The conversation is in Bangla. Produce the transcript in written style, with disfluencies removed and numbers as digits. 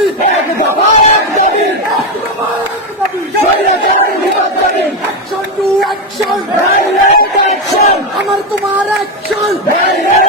দাবি এক দফা এক দাবি স্বৈরাচারের বিরোধ দাবি action to action direct action আমার তোমার অ্যাকশন ডাইরেক্ট